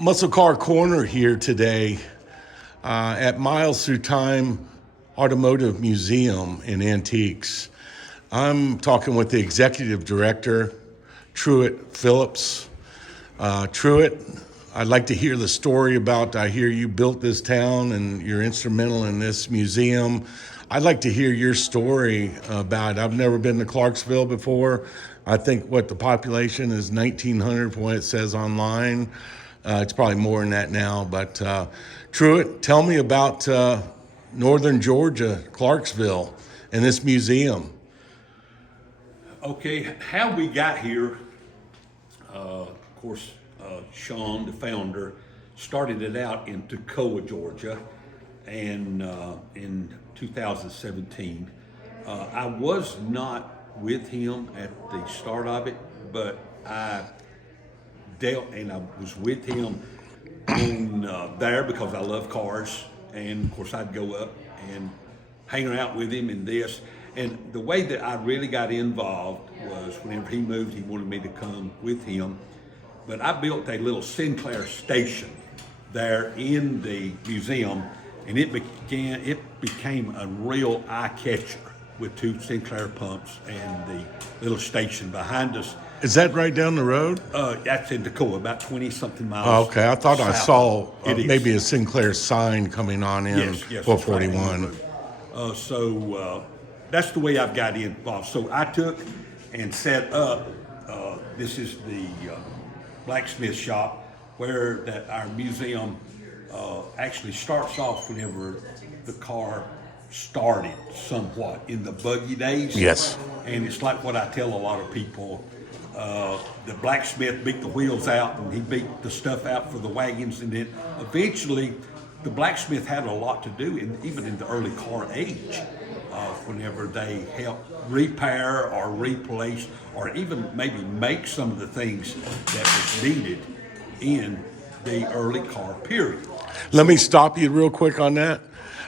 Muscle Car Corner here today at Miles Through Time Automotive Museum in Antiques. I'm talking with the executive director, Truitt Phillips. Truitt, I'd like to hear the story about, I hear you built this town and you're instrumental in this museum. I'd like to hear your story about it. I've never been to Clarksville before. I think what the population is 1,900 from what it says online. It's probably more than that now, but Truitt, tell me about northern Georgia, Clarksville, and this museum. Okay, how we got here, of course, Sean, the founder, started it out in Toccoa, Georgia, and in 2017. I was not with him at the start of it, but I dealt and I was with him on there because I love cars, and of course I'd go up and hang out with him in this. And the way that I really got involved was whenever he moved, he wanted me to come with him. But I built a little Sinclair station there in the museum, and it became a real eye catcher with two Sinclair pumps and the little station behind us. Is that right down the road? That's in Toccoa, about 20-something miles. Oh, okay, I thought I saw It maybe is. a Sinclair sign coming on in Yes, 441. So that's the way I've got involved. So I took and set up, this is the blacksmith shop where that our museum actually starts off whenever the car started somewhat in the buggy days. Yes. And it's like what I tell a lot of people, the blacksmith beat the wheels out and he beat the stuff out for the wagons, and then eventually the blacksmith had a lot to do even in the early car age, whenever they helped repair or replace or even maybe make some of the things that was needed in the early car period. Let me stop you real quick on that.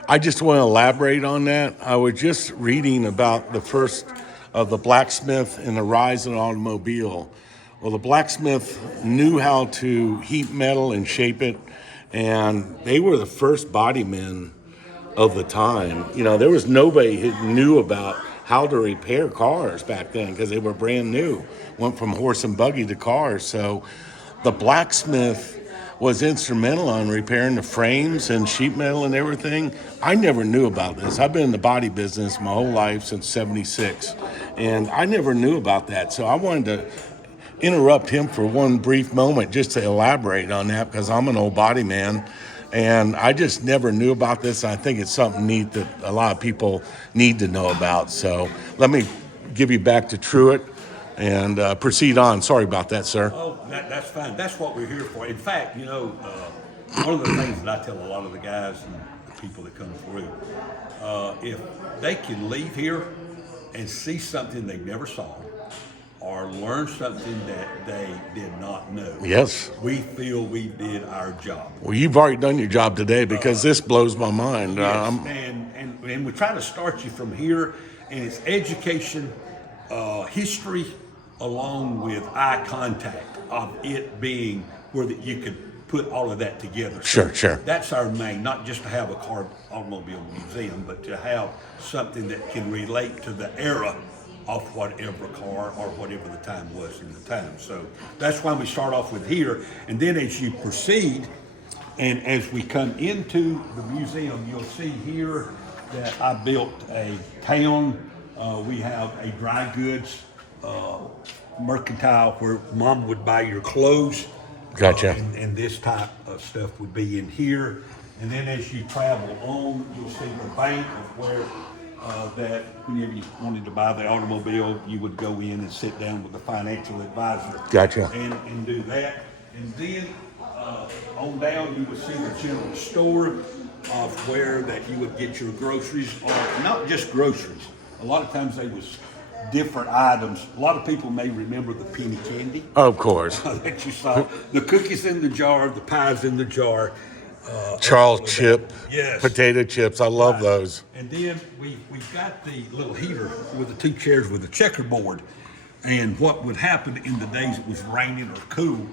I just want to elaborate on that. I was just reading about the first of the blacksmith and the rise of the automobile. Well, the blacksmith knew how to heat metal and shape it, and they were the first body men of the time. You know, there was nobody who knew about how to repair cars back then because they were brand new. Went from horse and buggy to cars. So the blacksmith was instrumental on repairing the frames and sheet metal and everything. I never knew about this. I've been in the body business my whole life since '76, and I never knew about that. So I wanted to interrupt him for one brief moment just to elaborate on that because I'm an old body man, and I just never knew about this. I think it's something neat that a lot of people need to know about. So let me give you back to Truitt and proceed on. Sorry about that, sir. Oh, that's fine. That's what we're here for. In fact, one of the things that I tell a lot of the guys and the people that come through, if they can leave here and see something they never saw or learn something that they did not know, Yes. we feel we did our job. Well, you've already done your job today because this blows my mind. Yes, and we're trying to start you from here, and it's education, history, along with eye contact of it being where that you could put all of that together. Sure. That's our main, not just to have a car automobile museum, but to have something that can relate to the era of whatever car or whatever the time was in the time. So that's why we start off with here. And then as you proceed, and as we come into the museum, you'll see here that I built a town. We have a dry goods mercantile where mom would buy your clothes. Gotcha. And this type of stuff would be in here. And then as you travel on, you'll see the bank of where that whenever you wanted to buy the automobile, you would go in and sit down with the financial advisor. Gotcha. And do that. And then on down, you would see the general store of where that you would get your groceries, or not just groceries. A lot of times they was different items. A lot of people may remember the penny candy. Of course. That you saw. The cookies in the jar, the pies in the jar. Charles chip, Yes. potato chips. I love those. And then we've got the little heater with the two chairs with the checkerboard. And what would happen in the days it was raining or cool,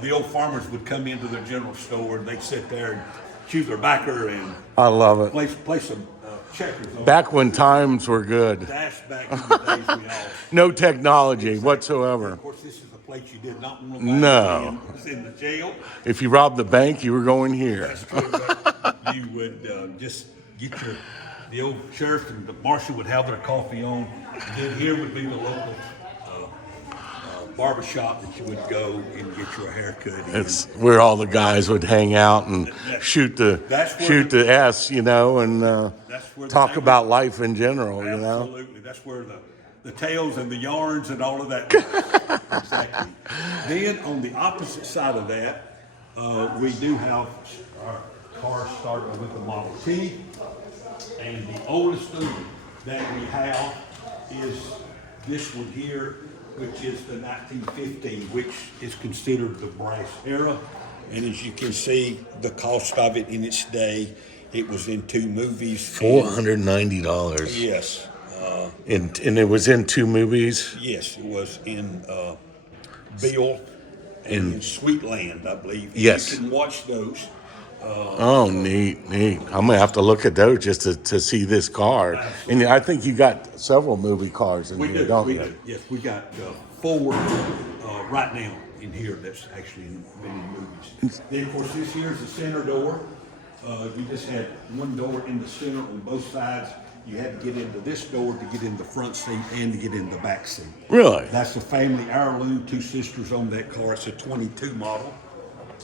the old farmers would come into their general store and they'd sit there and chew their backer and I love it. play some checkers. Back when times were good. That's back in the days we all. No technology whatsoever. Of course, this is a place you did not want to buy. No. It was in the jail. If you robbed the bank, you were going here. That's true. But you would just get the old sheriff and the marshal would have their coffee on. And then here would be the local barber shop that you would go and get your haircut in. It's where all the guys would hang out and shoot the S, you know, and talk about life in general, you know. Absolutely. That's where the tales and the yarns and all of that. Exactly. Then on the opposite side of that, we do have our cars starting with the Model T. And the oldest one that we have is this one here, which is the 1915, which is considered the brass era. And as you can see, the cost of it in its day, it was in 2 movies. $490. Yes. And it was in 2 movies? Yes, it was in Bill and in Sweetland, I believe. Yes. You can watch those. Oh, neat. I'm gonna have to look at those just to see this car. Absolutely. And I think you got several movie cars in We here, do, don't we you? do. Yes, we got 4 right now in here that's actually in many movies. Then, of course, this here is the center door. You just had one door in the center on both sides. You had to get into this door to get in the front seat and to get in the back seat. Really? That's the family heirloom, 2 sisters on that car. It's a 22 model.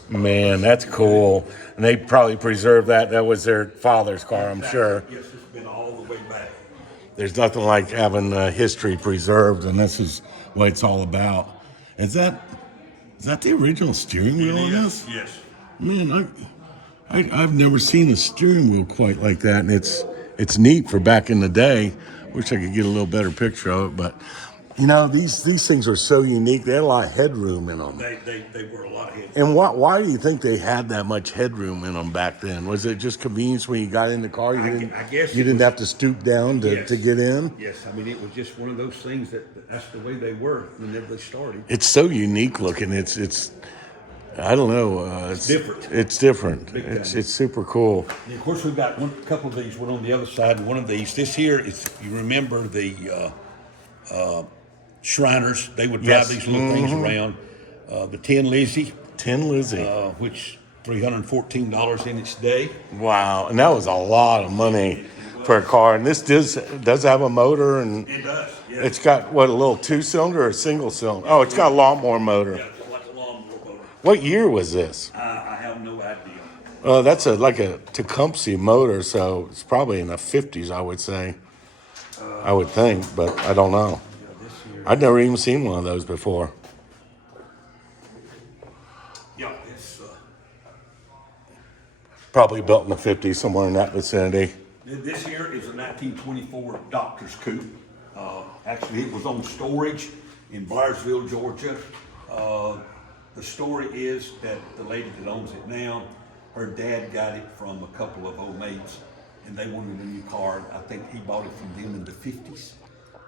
Man, that's cool. And they probably preserved that. That was their father's car, I'm sure. Yes, it's been all the way back. There's nothing like having history preserved, and this is what it's all about. Is that the original steering wheel on this? Yes. Man, I've never seen a steering wheel quite like that, and it's neat for back in the day. Wish I could get a little better picture of it, but you know, these things are so unique. They had a lot of headroom in them. They were a lot of headroom. And why do you think they had that much headroom in them back then? Was it just convenience when you got in the car? You didn't have to stoop down to get in? Yes, I mean, it was just one of those things that's the way they were whenever they started. It's so unique looking. It's I don't know. It's different. It's different. It's super cool. And of course, we've got a couple of these. One on the other side, and one of these. This here is, if you remember the Shriners, they would drive these little things around. The Tin Lizzie, which $314 in its day. Wow, and that was a lot of money for a car. And this does have a motor, and It does. Yes. it's got what, a little 2-cylinder or a single cylinder? Oh, it's got a lawnmower motor. Yeah, it's like a lawnmower motor. What year was this? I have no idea. That's like a Tecumseh motor, so it's probably in the 50s, I would say. I would think, but I don't know. I'd never even seen one of those before. Yeah, it's Probably built in the 50s, somewhere in that vicinity. this here is a 1924 Doctor's Coupe. Actually, it was on storage in Blairsville, Georgia. The story is that the lady that owns it now, her dad got it from a couple of old maids, and they wanted a new car. I think he bought it from them in the 50s.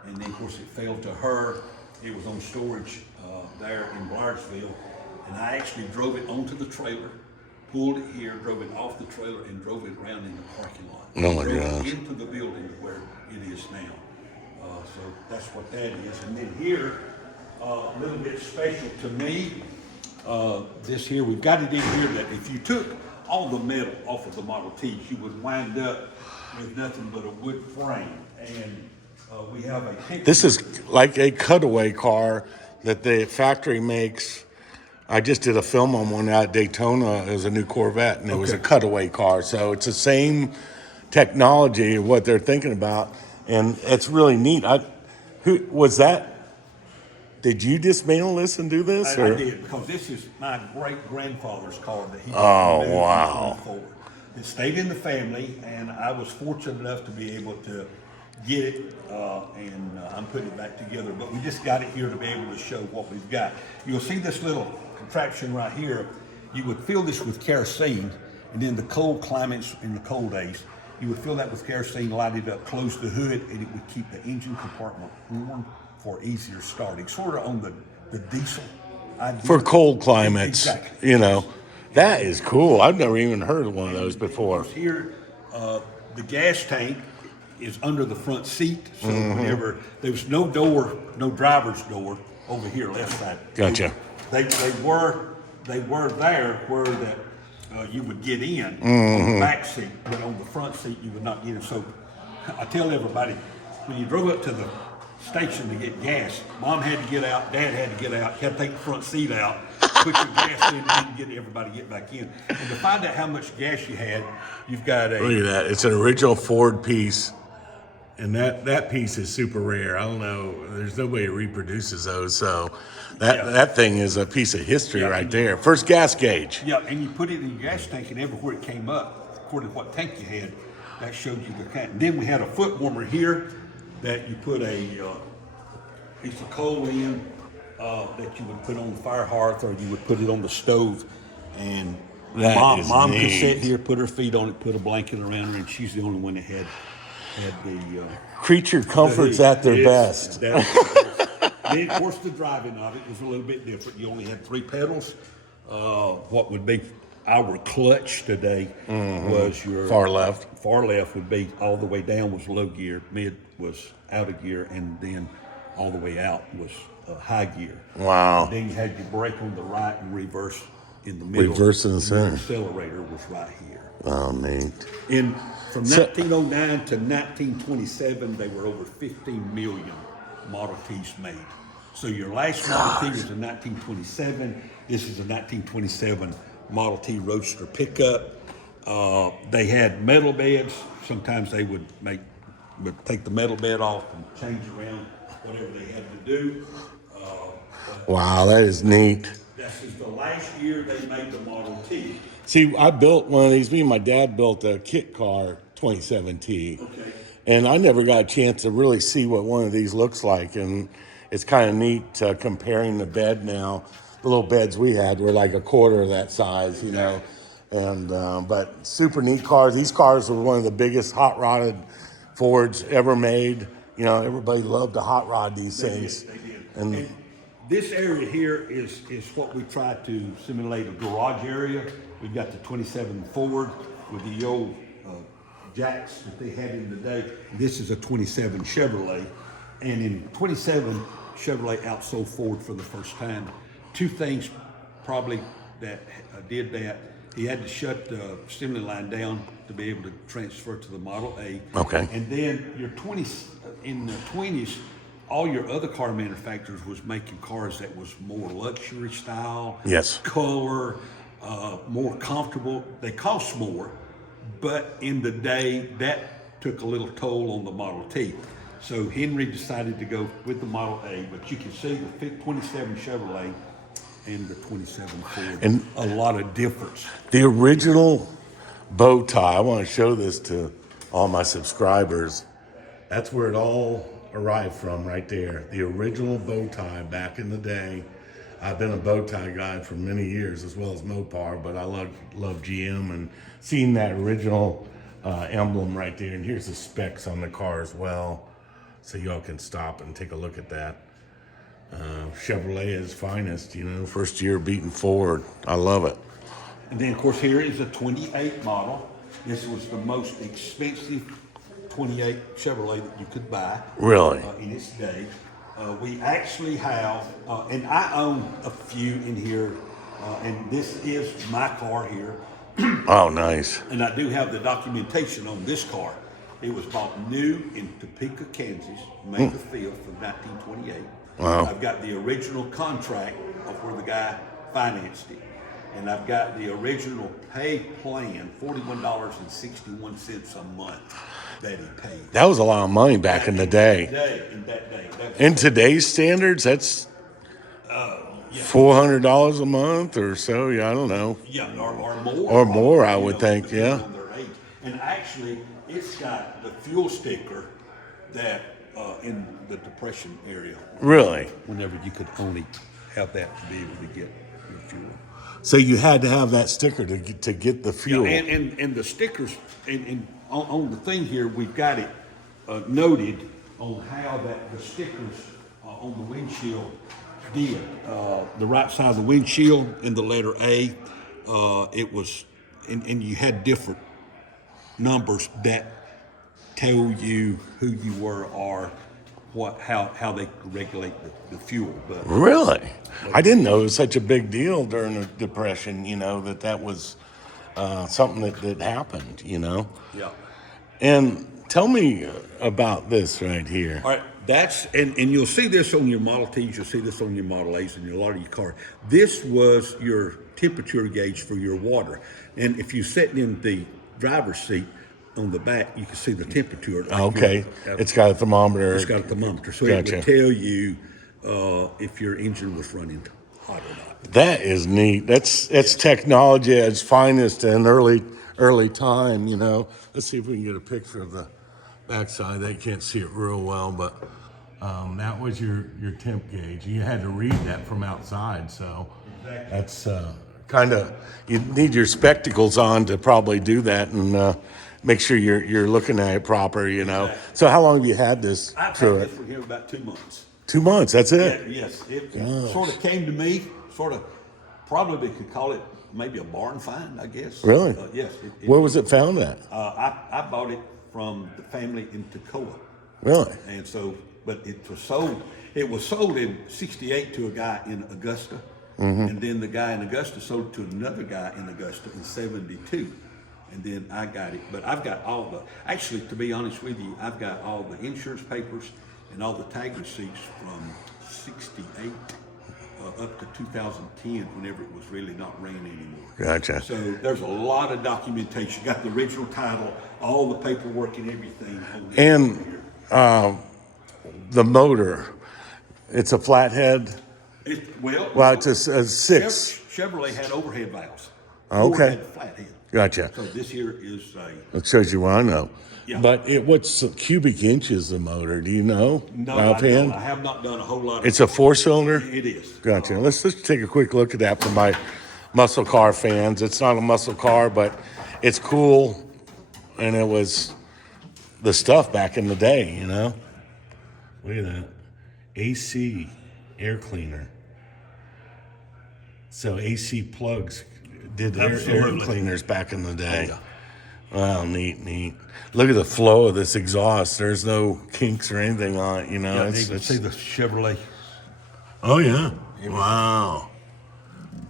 And then, of course, it fell to her. It was on storage there in Blairsville. And I actually drove it onto the trailer, pulled it here, drove it off the trailer, and drove it around in the parking lot. Oh, my Drove gosh. it into the building where it is now. So that's what that is. And then here, a little bit special to me, this here, we've got it in here that if you took all the metal off of the Model T, you would wind up with nothing but a wood frame. And we have a picture. This is like a cutaway car that the factory makes. I just did a film on one out at Daytona. It was a new Corvette, and it was a cutaway car. So it's the same technology of what they're thinking about, and it's really neat. Who was that? Did you dismantle this and do this? I did, because this is my great-grandfather's car that he Oh, moved wow. forward. It stayed in the family, and I was fortunate enough to be able to get it, and I'm putting it back together. But we just got it here to be able to show what we've got. You'll see this little contraption right here. You would fill this with kerosene, and in the cold climates, in the cold days, you would fill that with kerosene, light it up, close the hood, and it would keep the engine compartment warm for easier starting. Sort of on the diesel for cold climates. Exactly. You know, that is cool. I've never even heard of one of those before. Here, the gas tank is under the front seat, so whenever there was no door, no driver's door over here left side. Gotcha. They were there where that you would get in on the back seat, but on the front seat you would not get in. So I tell everybody, when you drove up to the station to get gas, Mom had to get out, Dad had to get out, you had to take the front seat out, put your gas in, and get everybody get back in. And to find out how much gas you had, you've got a Look at that. It's an original Ford piece. And that piece is super rare. I don't know. There's nobody that reproduces those. So that thing is a piece of history right there. First gas gauge. Yeah, and you put it in your gas tank, and everywhere it came up, according to what tank you had, that showed you the kind. And then we had a foot warmer here that you put a piece of coal in that you would put on the fire hearth, or you would put it on the stove. And That is Mom could neat. sit here, put her feet on it, put a blanket around her, and she's the only one that had the Creature comforts at their best. Then, of course, the driving of it was a little bit different. You only had 3 pedals. What would be our clutch today was your Far left. Far left would be all the way down was low gear, mid was out of gear, and then all the way out was high gear. Wow. And then you had your brake on the right and reverse in the middle. Reverse in the And center. your accelerator was right here. Oh, neat. From 1909 to 1927, there were over 15 million Model Ts made. So your last Model T was in 1927. This is a 1927 Model T Roadster pickup. They had metal beds. Sometimes they would take the metal bed off and change around whatever they had to do. Wow, that is neat. This is the last year they made the Model T. See, I built one of these. Me and my dad built a kit car 27T. Okay. And I never got a chance to really see what one of these looks like. And it's kind of neat comparing the bed now. The little beds we had were like a quarter of that size, you know. And but super neat cars. These cars were one of the biggest hot rodded Fords ever made. You know, everybody loved to hot rod these things. They did. And This area here is what we try to simulate a garage area. We've got the 27 Ford with the old jacks that they had in the day. This is a 27 Chevrolet. And in 27, Chevrolet outsold Ford for the first time. 2 things probably that did that. He had to shut the assembly line down to be able to transfer to the Model A. Okay. And then your 20s, in the 20s, all your other car manufacturers was making cars that was more luxury style, Yes. color, more comfortable. They cost more, but in the day that took a little toll on the Model T. So Henry decided to go with the Model A, but you can see the 27 Chevrolet and the 27 Ford, And a lot of difference. the original bow tie, I want to show this to all my subscribers. That's where it all arrived from right there. The original bow tie back in the day. I've been a bow tie guy for many years as well as Mopar, but I love GM and seeing that original emblem right there. And here's the specs on the car as well. So y'all can stop and take a look at that. Chevrolet is finest, you know, first year beating Ford. I love it. And then, of course, here is a 28 model. This was the most expensive 28 Chevrolet that you could buy. Really? In its day. We actually have, and I own a few in here, and this is my car here. Oh, nice. And I do have the documentation on this car. It was bought new in Topeka, Kansas, May the 5th of 1928. Wow. I've got the original contract of where the guy financed it. And I've got the original pay plan, $41.61 a month that he paid. That was a lot of money back in the day. In that day. That was In today's standards, that's $400 a month or so. Yeah, I don't know. Yeah, or more. Or more, I you would know, think, depending yeah. on their age. And actually, it's got the fuel sticker that in the Depression area. Really? Whenever you could only have that to be able to get your fuel. So you had to have that sticker to get the fuel. Yeah, and the stickers, and on the thing here, we've got it noted on how that the stickers on the windshield did. The right side of the windshield and the letter A, it was, and you had different numbers that tell you who you were or how they regulate the fuel. But Really? I didn't know it was such a big deal during the Depression, that was something that happened, yeah. And tell me about this right here. All right, and you'll see this on your Model Ts, you'll see this on your Model A's and a lot of your cars. This was your temperature gauge for your water. And if you're sitting in the driver's seat on the back, you can see the temperature. Okay. It's got a thermometer. It's got a thermometer. So Gotcha. it would tell you if your engine was running hot or not. That is neat. That's technology at its finest in early time, Let's see if we can get a picture of the backside. They can't see it real well, but that was your temp gauge. You had to read that from outside, so that's kind of, you need your spectacles on to probably do that and make sure you're looking at it proper, Exactly. So how long have you had this? I've had this for here about 2 months. 2 months, that's it? Yes, it sort of came to me, probably could call it maybe a barn find, I guess. Really? Yes. Where was it found at? I bought it from the family in Toccoa. Really? And so, but it was sold in '68 to a guy in Augusta. And then the guy in Augusta sold it to another guy in Augusta in '72. And then I got it. But I've got actually, to be honest with you, I've got all the insurance papers and all the tag receipts from '68 up to 2010, whenever it was really not raining anymore. Gotcha. So there's a lot of documentation. Got the original title, all the paperwork and everything. And the motor, it's a flathead? Well, it's a six. Chevrolet had overhead valves. Okay. Ford had flathead. Gotcha. So this here is It shows you what I know. Yeah. But what's the cubic inches of motor? Do you know? no, I offhand? don't. I have not done a whole lot of It's a 4-cylinder? It is. Gotcha. Let's just take a quick look at that for my muscle car fans. It's not a muscle car, but it's cool. And it was the stuff back in the day, Look at that. AC air cleaner. So AC plugs did air Absolutely. cleaners back in the day. Oh, yeah. Wow, neat. Look at the flow of this exhaust. There's no kinks or anything on it, Yeah, you can see the Chevrolet. Oh, yeah. Wow.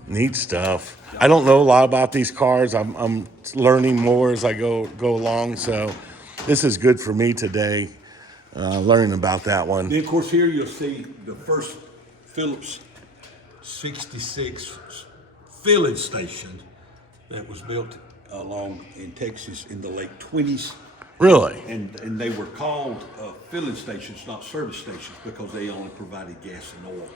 Neat stuff. I don't know a lot about these cars. I'm learning more as I go along. So this is good for me today, learning about that one. Then, of course, here you'll see the first Phillips 66 filling station that was built along in Texas in the late 20s. Really? And they were called filling stations, not service stations, because they only provided gas and oil.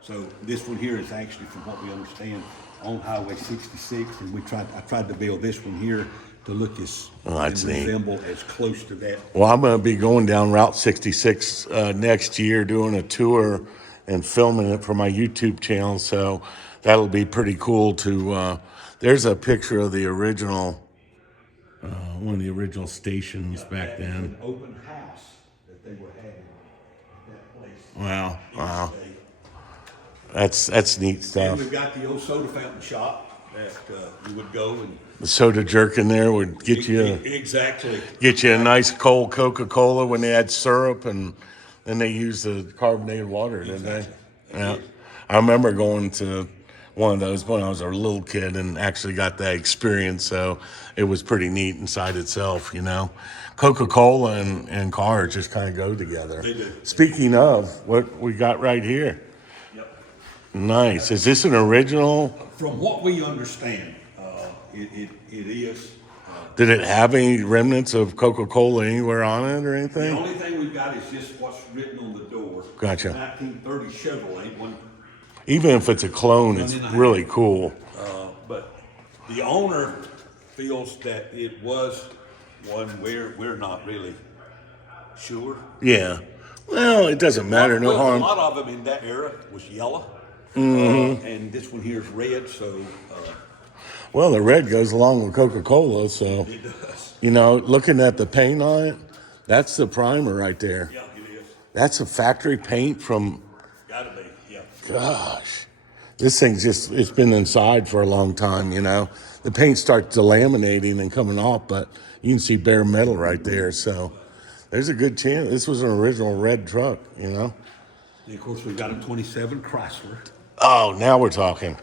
So this one here is actually, from what we understand, on Highway 66, and I tried to build this one here to look as that's neat. resemble as close to that. Well, I'm going to be going down Route 66 next year, doing a tour and filming it for my YouTube channel. So that'll be pretty cool to. There's a picture of the original, one of the original stations back then. An open house that they were having at that place. Wow. That's neat And stuff. we've got the old soda fountain shop that you would go and The soda jerk in there would get you exactly. a nice cold Coca-Cola when they had syrup, and then they used the carbonated water, didn't they? Yeah. I remember going to one of those when I was a little kid and actually got that experience. So it was pretty neat inside itself, Coca-Cola and cars just kind of go together. They do. Speaking of, what we got right here. Yep. Nice. Is this an original? From what we understand, it is. Did it have any remnants of Coca-Cola anywhere on it or The anything? only thing we've got is just what's written on the door. Gotcha. 1930 Chevrolet one, Even if it's a clone, it's really cool. but the owner feels that it was one where we're not really sure. Yeah. Well, it doesn't matter. No Well, harm. A lot of them in that era was yellow, and this one here is red. So Well, the red goes along with Coca-Cola, so, it does. looking at the paint on it, that's the primer right there. Yeah, it is. That's a factory paint from, Gotta be. Yeah. gosh. This thing's it's been inside for a long time, you know. The paint starts delaminating and coming off, but you can see bare metal right there. So there's a good chance. This was an original red truck, you know. And of course, we've got a 27 Chrysler. Oh, now we're talking.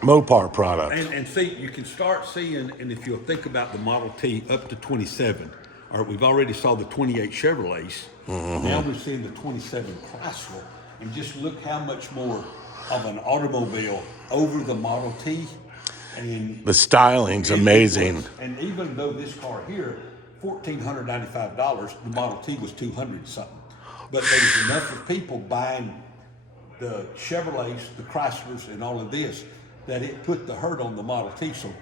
Mopar product. And see, you can start seeing, and if you'll think about the Model T up to 27, or we've already saw the 28 Chevrolets, now we're seeing the 27 Chrysler, and just look how much more of an automobile over the Model T. And The styling's amazing. And even though this car here, $1,495, the Model T was $200 something. But there was enough of people buying the Chevrolets, the Chryslers, and all of this that it put the hurt on the Model T. So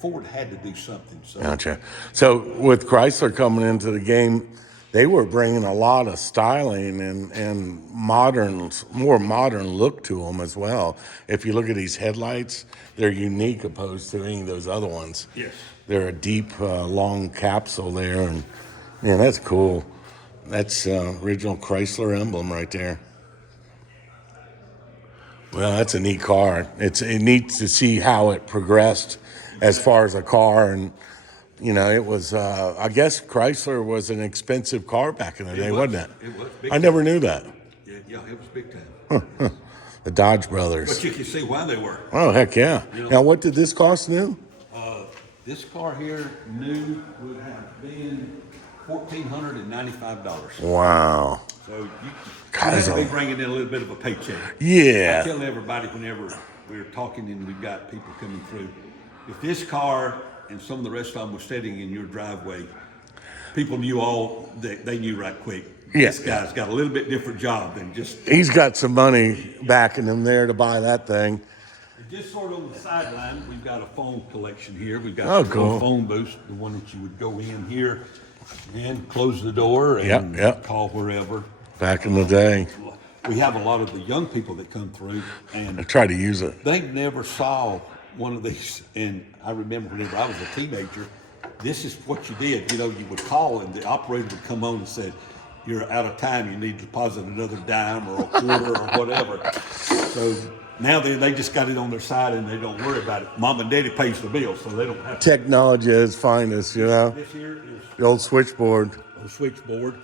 Ford had to do something. So Gotcha. So with Chrysler coming into the game, they were bringing a lot of styling and more modern look to them as well. If you look at these headlights, they're unique opposed to any of those other ones. yes, They're a deep, long capsule there, and man, that's cool. That's original Chrysler emblem right there. Well, that's a neat car. It's neat to see how it progressed as far as a car, and you know, it was. I guess Chrysler was an expensive car back in the day, wasn't it? It was big I never knew that. yeah, it was big time. The Dodge brothers. But you can see why they were. Oh heck yeah! You know- Now, what did this cost new? This car here, new, would have been $1,495. Wow. So you Guys, have to be bringing in a little bit of a paycheck. I Yeah. tell everybody whenever we're talking and we've got people coming through, if this car and some of the rest of them were sitting in your driveway, people knew they knew right quick. Yeah. This guy's got a little bit different job than just. He's got some money backing him there to buy that thing. Just sort of on the sideline, we've got a phone collection here. We've got Oh, a cool. phone booth, the one that you would go in here and close the door and Yep. call wherever. Back in the day, We have a lot of the young people that come through, and I try to use it. they never saw one of these. And I remember whenever I was a teenager, this is what you did. You know, you would call and the operator would come on and say, "You're out of time. You need to deposit another dime or a quarter or whatever." So now they just got it on their side and they don't worry about it. Mom and Daddy pays the bill, so they don't have to. Technology at its finest, you know. This here is The old switchboard. a switchboard,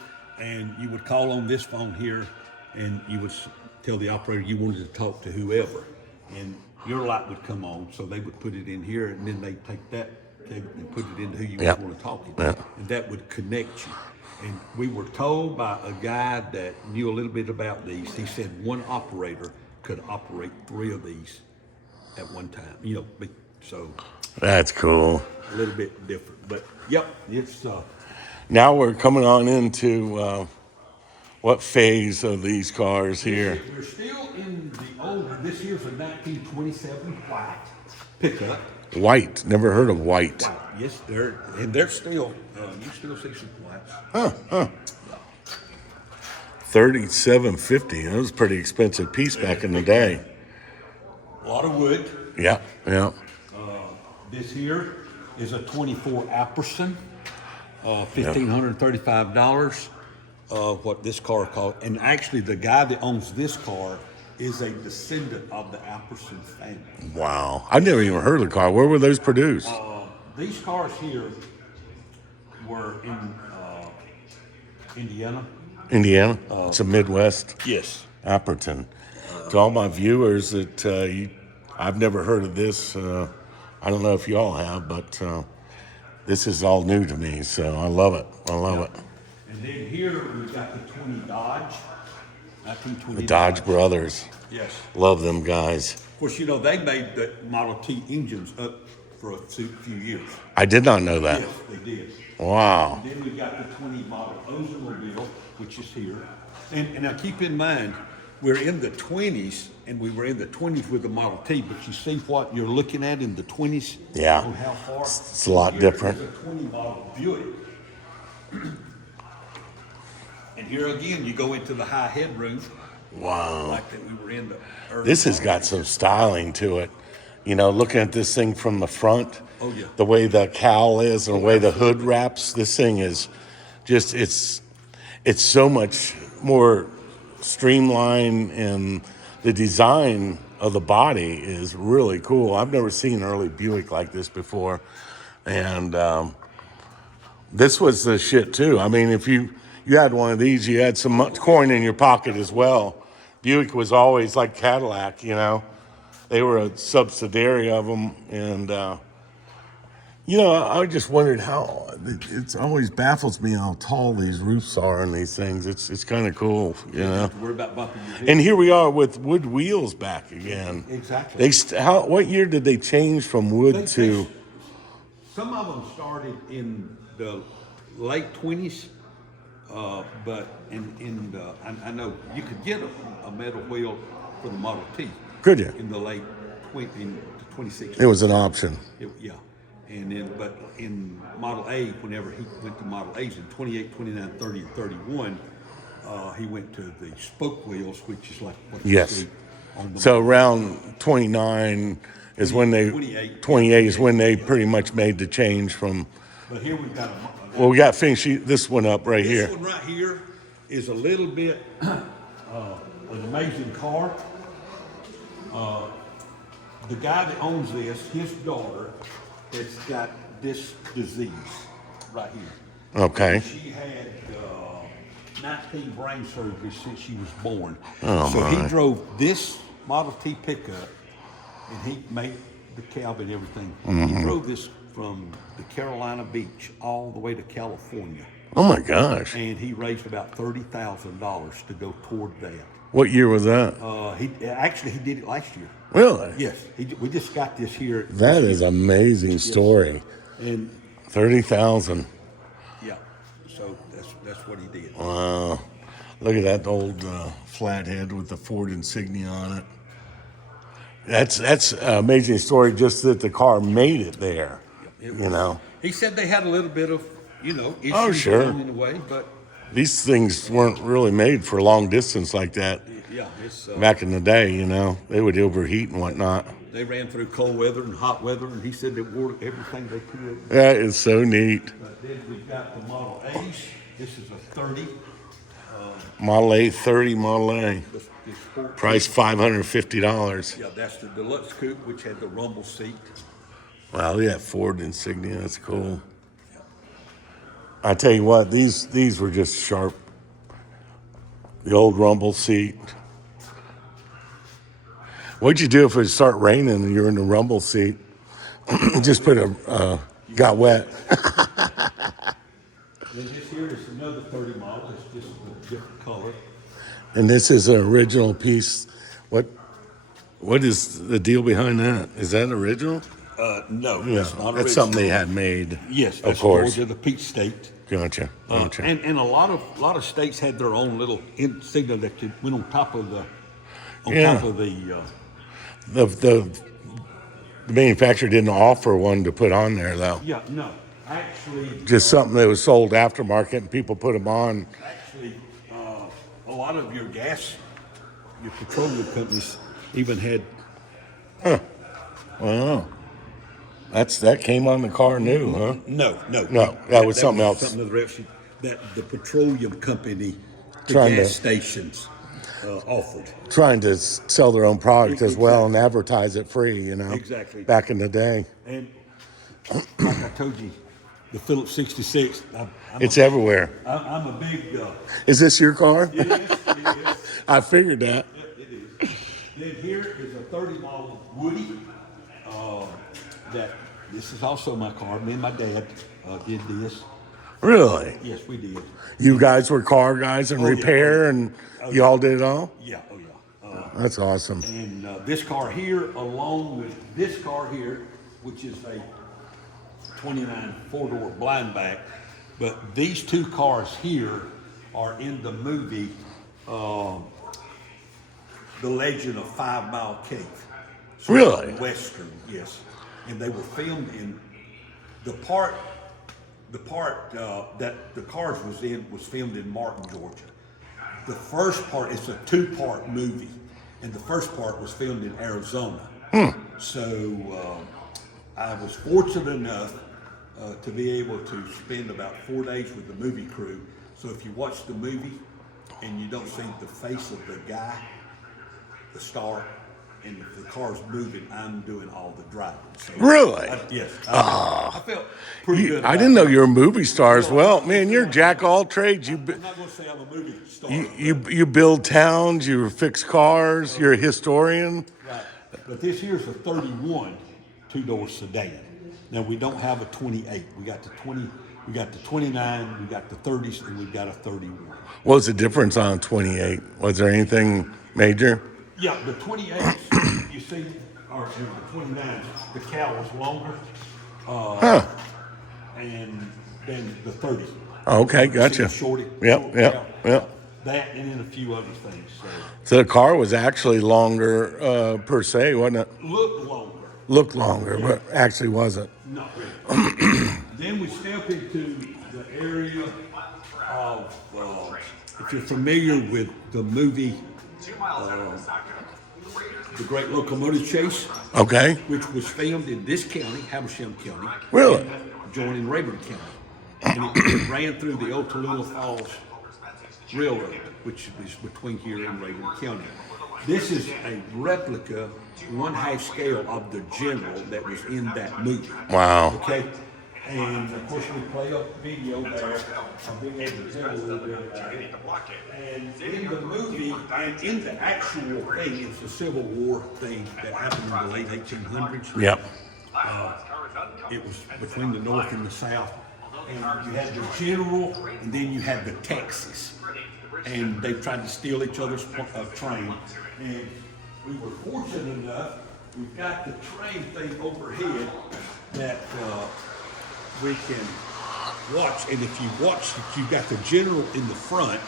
and you would call on this phone here, and you would tell the operator you wanted to talk to whoever, and your light would come on, so they would put it in here, and then they take that cable and put it into who you Yep. want to talk to, Yep. and that would connect you. And we were told by a guy that knew a little bit about these. He said one operator could operate 3 of these at one time. You know, so That's cool. a little bit different, but yep, it's. Now we're coming on into what phase of these cars here? We're still in the older, this here's a 1927 white pickup. White. Never heard of white. Yes, they're still, you still see some whites. 3750. That was a pretty expensive piece back in the day. A lot of wood. Yeah, yeah. This here is a 24 Apperson, $1,535. What this car called, and actually the guy that owns this car is a descendant of the Apperson family. Wow. I never even heard of the car. Where were those produced? These cars here were in Indiana. Indiana. It's a Midwest. Yes. Apperton. To all my viewers that I've never heard of this. I don't know if you all have, but this is all new to me, so I love it. I love it. And then here we've got the 20 Dodge, 1920 The Dodge brothers. Yes. Love them guys. Of course, you know, they made the Model T engines up for a few years. I did not know that. Yes, they did. Wow. Then we've got the 20 Model Oldsmobile, which is here. And now keep in mind, we're in the 20s, and we were in the 20s with the Model T, but you see what you're looking at in the 20s? Yeah. On how far? It's a lot Here different. is a 20 Model Buick. And here again, you go into the high headroom, Wow. like that we were in the early. This has got some styling to it. You know, looking at this thing from the front, Oh, yeah. the way the cowl is and the way the hood wraps, this thing is just, it's so much more streamlined and the design of the body is really cool. I've never seen an early Buick like this before, and this was the shit too. I mean, if you had one of these, you had some coin in your pocket as well. Buick was always like Cadillac, you know. They were a subsidiary of them, and you know, I just wondered how. It's always baffles me how tall these roofs are on these things. It's kind of cool, you know. Don't worry about bumping your head. And here we are with wood wheels back again. Exactly. What year did they change from wood to? Some of them started in the late 20s, but I know you could get a metal wheel for the Model T. Could you? In the late 26. It was an option. Yeah. And then, but in Model A, whenever he went to Model A's in 28, 29, 30, and 31, he went to the spoke wheels, which is like what you Yes. see on the So around 29 is when they 28 is when they pretty much made the change from. But here we've got Well, we got finish this one up right here. This one right here is a little bit an amazing car. The guy that owns this, his daughter, has got this disease right here. Okay. She had 19 brain surgeries since she was born. Oh, so my. he drove this Model T pickup, and he made the cab and everything. He drove this from the Carolina Beach all the way to California, Oh my gosh. and he raised about $30,000 to go toward that. What year was that? He did it last year. Really? Yes, we just got this here. That is an amazing story. And 30,000. yeah, so that's what he did. Wow. Look at that old flathead with the Ford insignia on it. That's an amazing story. Just that the car made it there. It You know, He said they had a little bit of, issues sure. along in the way, but these things weren't really made for long distance like that. yeah, it's Back in the day, you know, they would overheat and whatnot. they ran through cold weather and hot weather, and he said they wore everything they could. That is so neat. But then we've got the Model A's. This is a 30. Model A, 30 Model A. This sport Price $550. Yeah, that's the deluxe coupe, which had the rumble seat. Wow, look at that Ford insignia. That's cool. I tell you what, these were just sharp. The old rumble seat. What'd you do if it start raining and you're in the rumble seat? Just put got wet. Then this here is another 30 model. It's just a different color. And this is an original piece. What is the deal behind that? Is that original? No, Yeah, that's not that's something they had made. Yes, of that's course. Georgia, the Peach State. Gotcha. And a lot of states had their own little insignia that you went on top of the The manufacturer didn't offer one to put on there though. yeah, no, actually Just something that was sold aftermarket and people put them on. a lot of your petroleum companies even had Wow. That came on the car new, huh? no that was something else. Something other else that the petroleum company, the Trying gas to- stations offered. Trying to sell their own product as well and advertise it free, you know. Exactly. Back in the day. And like I told you, the Phillips 66. It's everywhere. I'm a big. Is this your car? It is. I figured that. It is. Then here is a 30 model Woody. This is also my car. Me and my dad did this. Really? Yes, we did. You guys were car guys and Oh, yeah. repair and you all did it all? Yeah. Oh yeah. That's awesome. And this car here, along with this car here, which is a 29 four-door blind back, but these two cars here are in the movie The Legend of 5 Mile Cave. So Really? Western, yes. And they were filmed in the part that the cars was filmed in Martin, Georgia. The first part, it's a 2-part movie, and the first part was filmed in Arizona. So I was fortunate enough to be able to spend about 4 days with the movie crew. So if you watch the movie and you don't see the face of the guy, the start, and if the car's moving, I'm doing all the driving. So Really? Yes. I felt pretty good. I About didn't know that. you were a movie star as well. I'm Man, you're jack all trades. not going to say I'm a movie star. You build towns, you fix cars, you're a historian. Right. But this here's a 31 two-door sedan. Now we don't have a 28. We got the 20. We got the 29. We got the 30s, and we've got a 31. What was the difference on 28? Was there anything major? Yeah, the 28s, you see, or the 29s, the cow was longer, and then the 30s. Okay, You see gotcha. the short Yep. cow? That and then a few other things. So the car was actually longer per se, wasn't it? Look longer. Looked longer, but actually wasn't. Not really. Then we step into the area of, if you're familiar with the movie, The Great Locomotive Chase, Okay. which was filmed in this county, Habersham County. Really? Joining Rayburn County. And it ran through the Otalula Falls Railroad, which is between here and Rayburn County. This is a replica, 1/2 scale of the general that was in that movie. Wow. Okay? And of course, we play a video there of being able to tell a little bit about it. And in the movie, and in the actual thing, it's a Civil War thing that happened in the late 1800s. Yep. It was between the North and the South. And you had the general, and then you had the Texas. And they tried to steal each other's train. And we were fortunate enough, we've got the train thing overhead that we can watch. And if you watch, you've got the general in the front,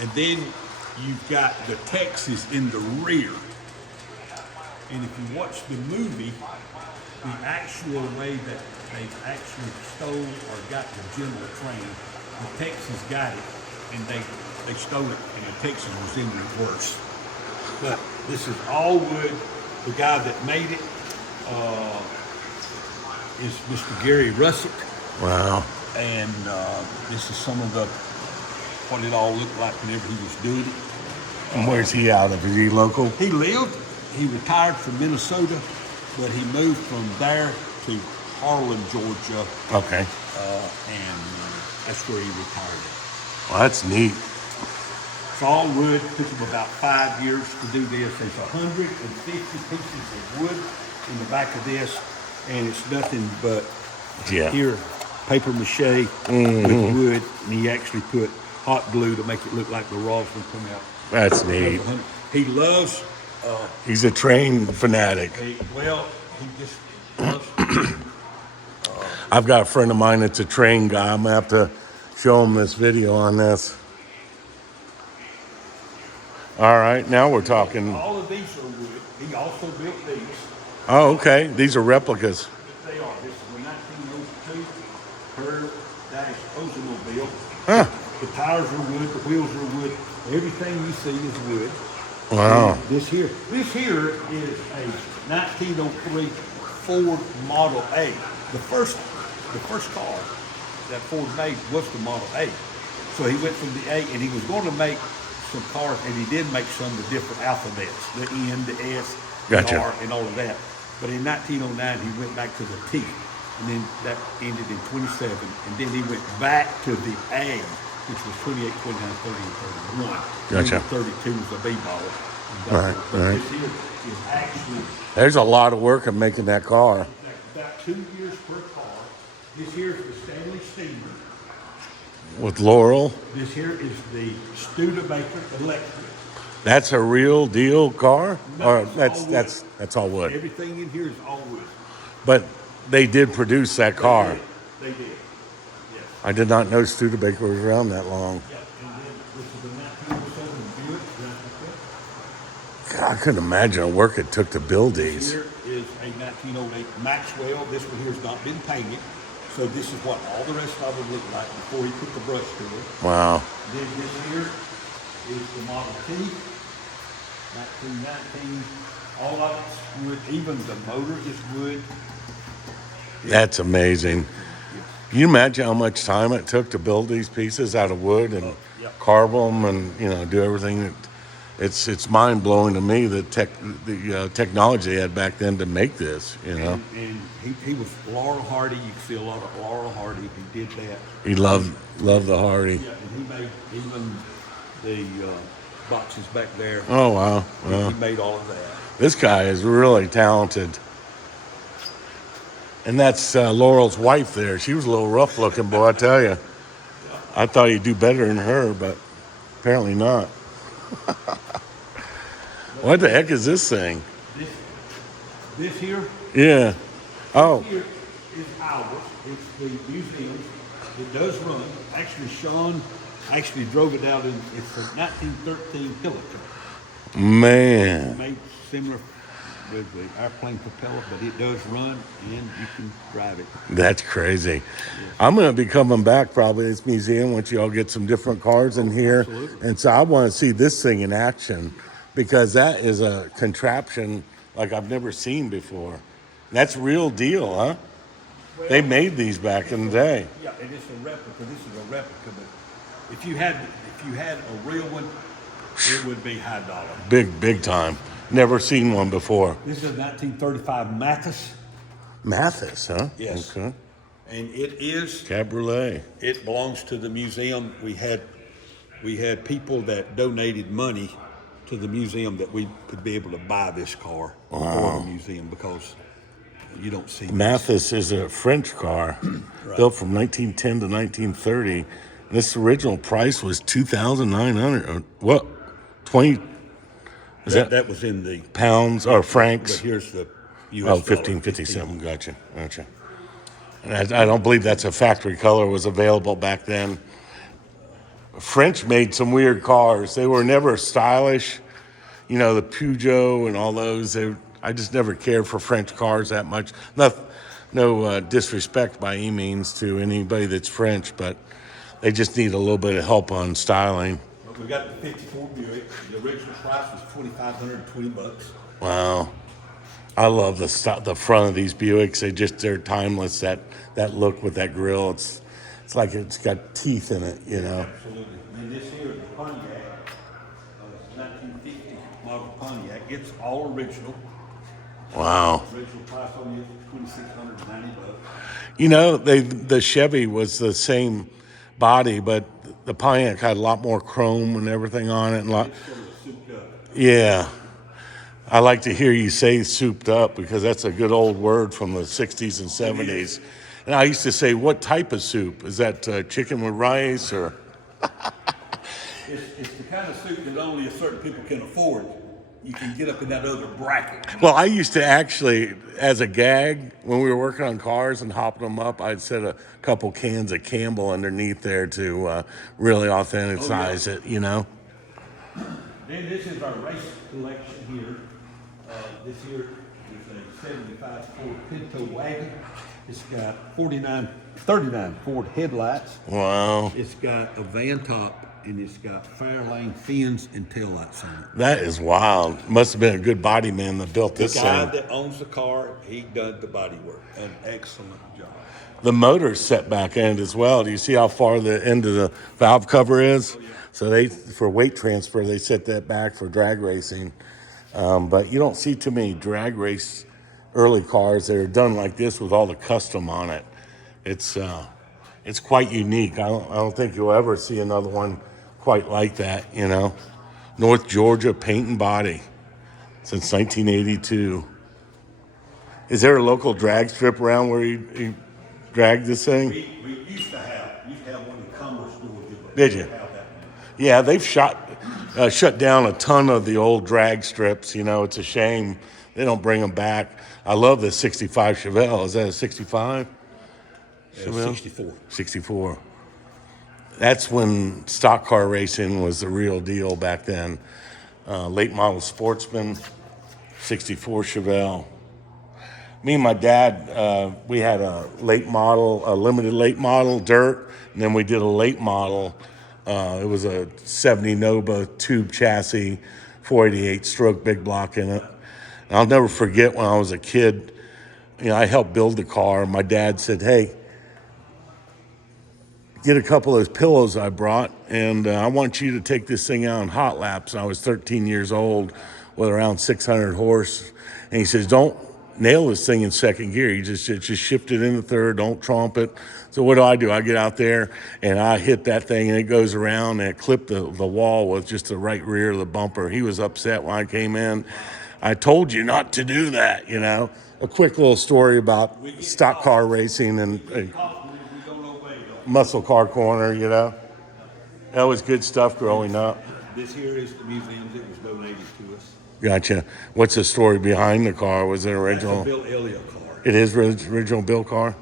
and then you've got the Texas in the rear. And if you watch the movie, the actual way that they actually stole or got the general train, the Texas got it, and they stole it, and the Texas was in reverse. But this is all wood. The guy that made it is Mr. Gary Russett, Wow. and this is some of the what it all looked like whenever he was doing it. And where's he out of? Is he local? He retired from Minnesota, but he moved from there to Harlan, Georgia, Okay. and that's where he retired at. Well, that's neat. It's all wood. It took him about 5 years to do this. There's 150 pieces of wood in the back of this, and it's nothing but here paper mache with wood, and he actually put hot glue to make it look like the raws would come out. That's neat. He loves. He's a train fanatic. He just loves. I've got a friend of mine that's a train guy. I'm going to have to show him this video on this. All right, now we're talking. All of these are wood. He also built these. Oh, okay. These are replicas. They are. This is a 1902 Curve Dash Oldsmobile. Huh. The tires are wood. The wheels are wood. Everything you see is wood. Wow. And this here is a 1903 Ford Model A. The first car that Ford made was the Model A. So he went from the A, and he was going to make some cars, and he did make some of the different alphabets, the N, the S, Gotcha. the R, and all of that. But in 1909, he went back to the T, and then that ended in 27, and then he went back to the A, which was 28, 29, 30, and 31. Gotcha. And 32 was a B-ball. All right, But all right. this here is actually There's a lot of work of making that car. about 2 years per car. This here is the Stanley Steamer. With Laurel. This here is the Studebaker Electric. That's a real deal car? No, Or it's all wood. that's all wood. Everything in here is all wood. But they did produce that car. They did. Yes. I did not know Studebaker was around that long. Yeah. And then this is the 1907 Buick replica. God, I couldn't imagine the work it took to build these. Here is a 1908 Maxwell. This one here has not been painted. So this is what all the rest of them look like before he put the brush to it. Wow. Then this here is the Model T, 1919. All of it's wood. Even the motor is wood. That's amazing. Can you imagine how much time it took to build these pieces out of wood and carve them and, do everything that It's mind blowing to me the technology they had back then to make this. And he was Laurel Hardy. You can see a lot of Laurel Hardy. He did that. He loved the Hardy. Yeah, and he made even the boxes back there. Oh wow, He made all of that. this guy is really talented. And that's Laurel's wife there. She was a little rough looking, boy, I tell you. I thought you'd do better than her, but apparently not. What the heck is this thing? This here. Yeah. Oh, Here is ours. It's the museum. It does run. Actually, Sean actually drove it out in. It's a 1913 Pelican. man. Made similar with the airplane propeller, but it does run and you can drive it. That's crazy. I'm going to be coming back probably to this museum once you all get some different cars in here. Absolutely. And so I want to see this thing in action because that is a contraption like I've never seen before. That's real deal, huh? They made these back in the day. Yeah, it is a replica. This is a replica, but if you had a real one, it would be high dollar. Big time. Never seen one before. This is a 1935 Mathis. Mathis, huh? Yes. Okay. And it is. Cabriolet. It belongs to the museum. We had people that donated money to the museum that we could be able to buy this car for the museum because you don't see Mathis is a French car built from 1910 to 1930. This original price was $2,900. What? 20? Is that that was in the pounds or But francs? here's the U.S. Oh, dollar, 1557. Gotcha. And I don't believe that's a factory color was available back then. French made some weird cars. They were never stylish. You know, the Peugeot and all those. I just never cared for French cars that much. No disrespect by any means to anybody that's French, but they just need a little bit of help on styling. We got the 54 Buick. The original price was $2,520. Wow. I love the front of these Buicks. They're timeless. That look with that grill. It's like it's got teeth in it, you know. Absolutely. And this here is the Pontiac. It's 1950 model Pontiac. It's all original. Wow. Original price on it is $2,690. You know, the Chevy was the same body, but the Pontiac had a lot more chrome and everything on it. And It's sort of souped up. yeah. I like to hear you say souped up because that's a good old word from the 60s and 70s. And I used to say, what type of soup? Is that chicken with rice or? It's the kind of soup that only a certain people can afford. You can get up in that other bracket. Well, I used to actually, as a gag, when we were working on cars and hopping them up, I'd set a couple cans of Campbell underneath there to really authenticize it, you know? Then this is our race collection here. This here is a 75 Ford Pinto wagon. It's got 39 Ford headlights. Wow. It's got a van top and it's got Fairlane fins and taillights on it. That is wild. Must have been a good body man that built this The guy thing. that owns the car, he done the body work. An excellent job. The motor's set back end as well. Do you see how far the end of the valve cover is? So for weight transfer, they set that back for drag racing. But you don't see too many drag race early cars that are done like this with all the custom on it. It's quite unique. I don't think you'll ever see another one quite like that, you know. North Georgia paint and body since 1982. Is there a local drag strip around where you drag this thing? We used to have one in Commerce Store. Did you? Yeah, they've shut down a ton of the old drag strips. You know, it's a shame they don't bring them back. I love the 65 Chevelle. Is that a 65? 64. 64. That's when stock car racing was the real deal back then. Late model Sportsman, 64 Chevelle. Me and my dad, we had a limited late model dirt, and then we did a late model. It was a 70 Nova tube chassis, 488 stroke big block in it. And I'll never forget when I was a kid, you know, I helped build the car. My dad said, hey, get a couple of those pillows I brought, and I want you to take this thing out on hot laps. And I was 13 years old with around 600 horse. And he says, don't nail this thing in second gear. You just shift it into third, don't tromp it. So what do? I get out there and I hit that thing and it goes around and it clipped the wall with just the right rear of the bumper. He was upset when I came in. I told you not to do that, you know. A quick little story about stock car racing and muscle car corner, you know. That was good stuff growing up. This here is the museum that was donated to us. Gotcha. What's the story behind the car? Was it original? That's a Bill Elliott car. It is original Bill car?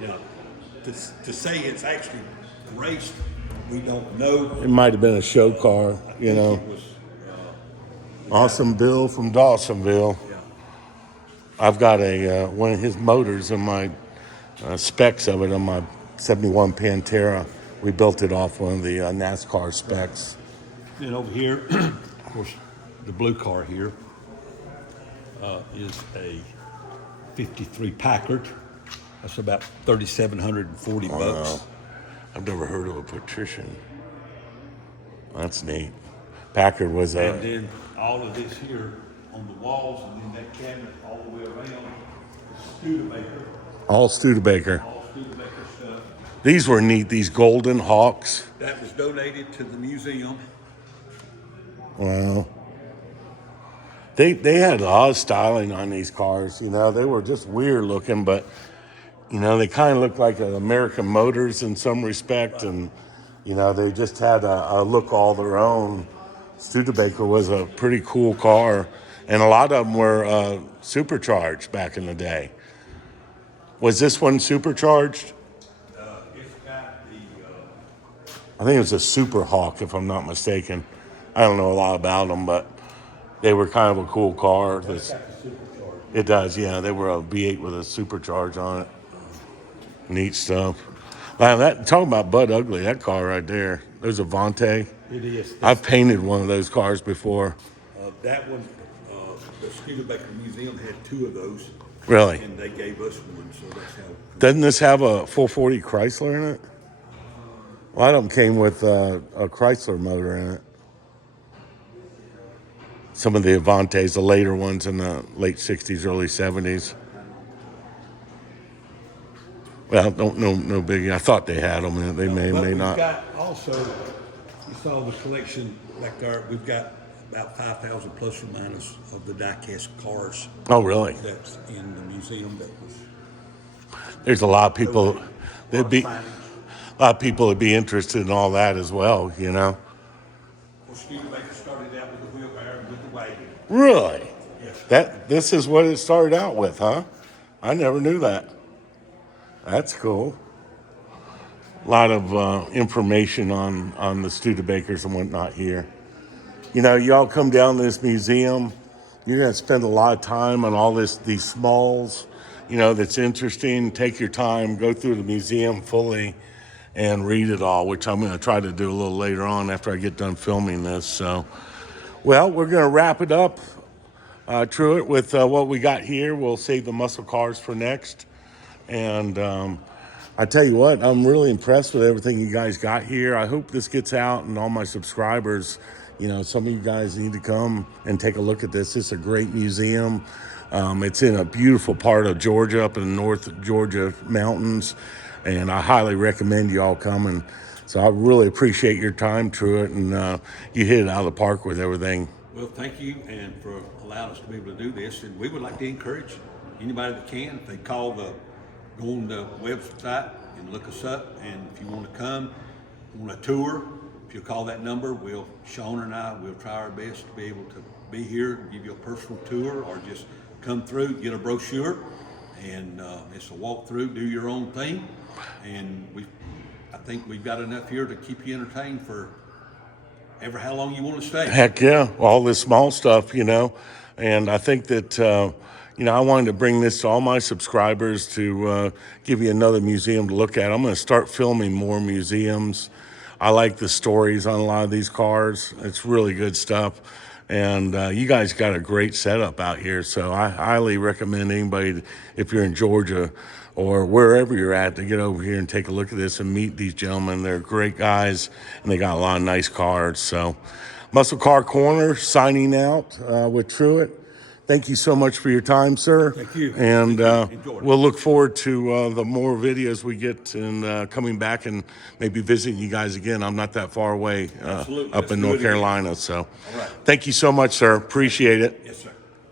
Yeah. To say it's actually raced, we don't know. It might have been a show car, you know. It was, Awesome Bill from Dawsonville. yeah. I've got a one of his motors in my specs of it on my 71 Pantera. We built it off one of the NASCAR specs. And over here, of course, the blue car here is a 53 Packard. That's about $3,740 bucks. I've never heard of a Patrician. That's neat. Packard was And a then all of this here on the walls and then that cabinet all the way around is Studebaker. all Studebaker. All Studebaker stuff. These were neat. These golden hawks. That was donated to the museum. Wow. They had a lot of styling on these cars. You know, they were just weird looking, but you know, they kind of looked like American Motors in some respect, and you know, they just had a look all their own. Studebaker was a pretty cool car, and a lot of them were supercharged back in the day. Was this one supercharged? It's got the I think it was a Super Hawk, if I'm not mistaken. I don't know a lot about them, but they were kind of a cool car. It does, yeah. They were a V8 with a supercharge on it. Neat stuff. Wow, talking about Bud Ugly, that car right there. There's a Vontae. It is. I've painted one of those cars before. That one, the Studebaker Museum had two of those. Really? And they gave us one, so that's how. Doesn't this have a 440 Chrysler in it? A lot of them came with a Chrysler motor in it. Some of the Avantes, the later ones in the late 60s, early 70s. Well, no biggie. I thought they had them. They may not. We've got also, you saw the collection back there. We've got about 5,000 plus or minus of the die-cast cars. Oh, really? That's in the museum. That was. There's a lot of people. There'd be Signage. a lot of people would be interested in all that as well. You know. Well, Studebaker started out with the wheelbarrow and with the wagon. Really? Yes. This is what it started out with, huh? I never knew that. That's cool. A lot of information on the Studebakers and whatnot here. You know, y'all come down to this museum, you're going to spend a lot of time on all these smalls, you know, that's interesting. Take your time, go through the museum fully and read it all, which I'm going to try to do a little later on after I get done filming this. So, well, we're going to wrap it up, Truitt, with what we got here. We'll save the muscle cars for next. And I tell you what, I'm really impressed with everything you guys got here. I hope this gets out and all my subscribers, you know, some of you guys need to come and take a look at this. It's a great museum. It's in a beautiful part of Georgia, up in the North Georgia mountains. And I highly recommend you all coming. So I really appreciate your time, Truitt, and you hit it out of the park with everything. Well, thank you, and for allowing us to be able to do this. And we would like to encourage anybody that can, if they go on the website and look us up. And if you want to come on a tour, if you call that number, Sean and I will try our best to be able to be here, give you a personal tour, or just come through, get a brochure, and it's a walkthrough, do your own thing. And I think we've got enough here to keep you entertained for ever how long you want to stay. Heck yeah, all this small stuff, you know. And I think that, you know, I wanted to bring this to all my subscribers to give you another museum to look at. I'm going to start filming more museums. I like the stories on a lot of these cars. It's really good stuff. And you guys got a great setup out here. So I highly recommend anybody, if you're in Georgia, or wherever you're at to get over here and take a look at this and meet these gentlemen. They're great guys, and they got a lot of nice cars. So, Muscle Car Corner signing out with Truitt. Thank you so much for your time, sir. Thank you. And Thank you. Enjoy it. we'll look forward to the more videos we get and coming back and maybe visiting you guys again. I'm not that far away Absolutely. up Let's in do North it again. Carolina. So All right. thank you so much, sir. Appreciate it. Yes, sir.